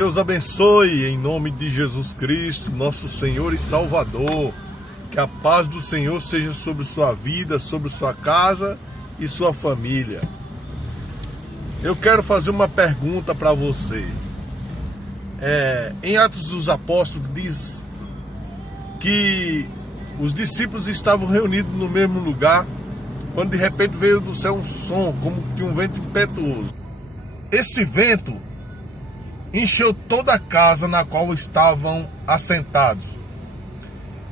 Deus abençoe em nome de Jesus Cristo, nosso Senhor e Salvador. Que a paz do Senhor seja sobre sua vida, sobre sua casa e sua família. Eu quero fazer uma pergunta para você. Em Atos dos Apóstolos diz que os discípulos estavam reunidos no mesmo lugar, quando de repente veio do céu um som, como que um vento impetuoso. Esse vento encheu toda a casa na qual estavam assentados.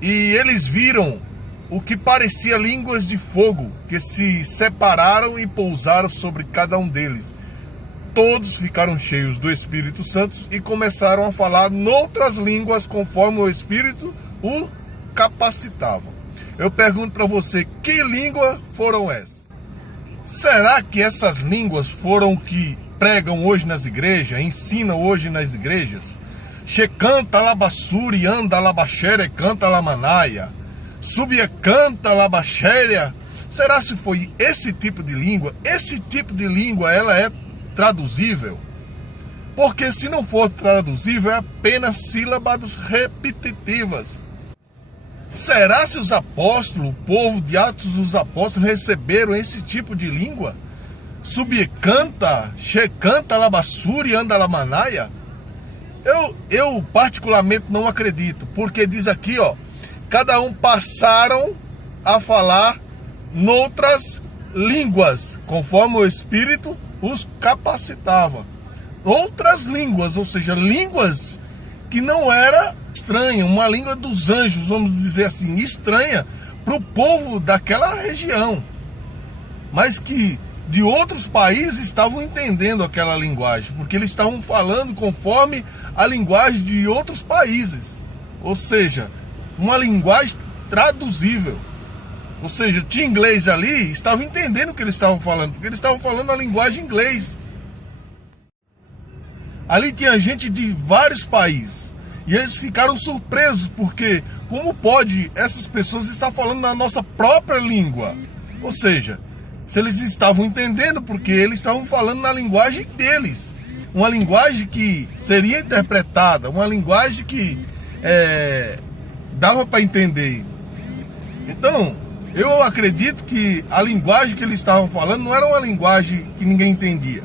E eles viram o que parecia línguas de fogo, que se separaram e pousaram sobre cada um deles. Todos ficaram cheios do Espírito Santo e começaram a falar noutras línguas, conforme o Espírito o capacitava. Eu pergunto para você, que língua foram essas? Será que essas línguas foram que pregam hoje nas igrejas, ensinam hoje nas igrejas? Canta labassuri, anda labaxéria, canta lamanaia, subia canta labaxéria. Será se foi esse tipo de língua? Esse tipo de língua, ela é traduzível? Porque se não for traduzível, é apenas sílabas repetitivas. Será se os apóstolos, o povo de Atos dos Apóstolos, receberam esse tipo de língua? Subcanta, checanta labassuri, anda lamanaia? Eu particularmente não acredito, porque diz aqui, cada um passaram a falar noutras línguas, conforme o Espírito os capacitava. Outras línguas, ou seja, línguas que não era estranha, uma língua dos anjos, vamos dizer assim, estranha para o povo daquela região, mas que de outros países estavam entendendo aquela linguagem, porque eles estavam falando conforme a linguagem de outros países, ou seja, uma linguagem traduzível. Ou seja, tinha inglês ali, estava entendendo o que eles estavam falando, porque eles estavam falando a linguagem inglês. Ali tinha gente de vários países, e eles ficaram surpresos, porque como pode essas pessoas estar falando na nossa própria língua? Ou seja, se eles estavam entendendo, porque eles estavam falando na linguagem deles, uma linguagem que seria interpretada, uma linguagem que dava para entender. Então, eu acredito que a linguagem que eles estavam falando não era uma linguagem que ninguém entendia.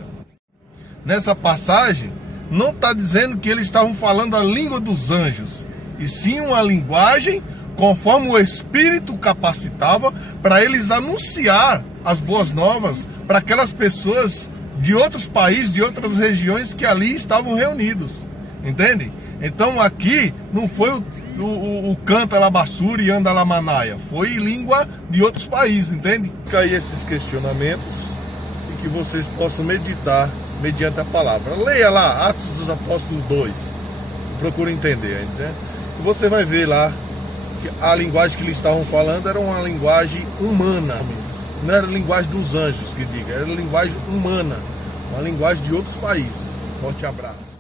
Nessa passagem, não está dizendo que eles estavam falando a língua dos anjos, e sim uma linguagem conforme o Espírito capacitava para eles anunciar as boas novas para aquelas pessoas de outros países, de outras regiões que ali estavam reunidos, entende? Então aqui não foi o canta labassuri e anda lamanaia, foi língua de outros países, entende? Fica aí esses questionamentos e que vocês possam meditar mediante a palavra. Leia lá Atos dos Apóstolos 2, procure entender, entende? E você vai ver lá que a linguagem que eles estavam falando era uma linguagem humana, não era a linguagem dos anjos que diga, era a linguagem humana, uma linguagem de outros países. Forte abraço.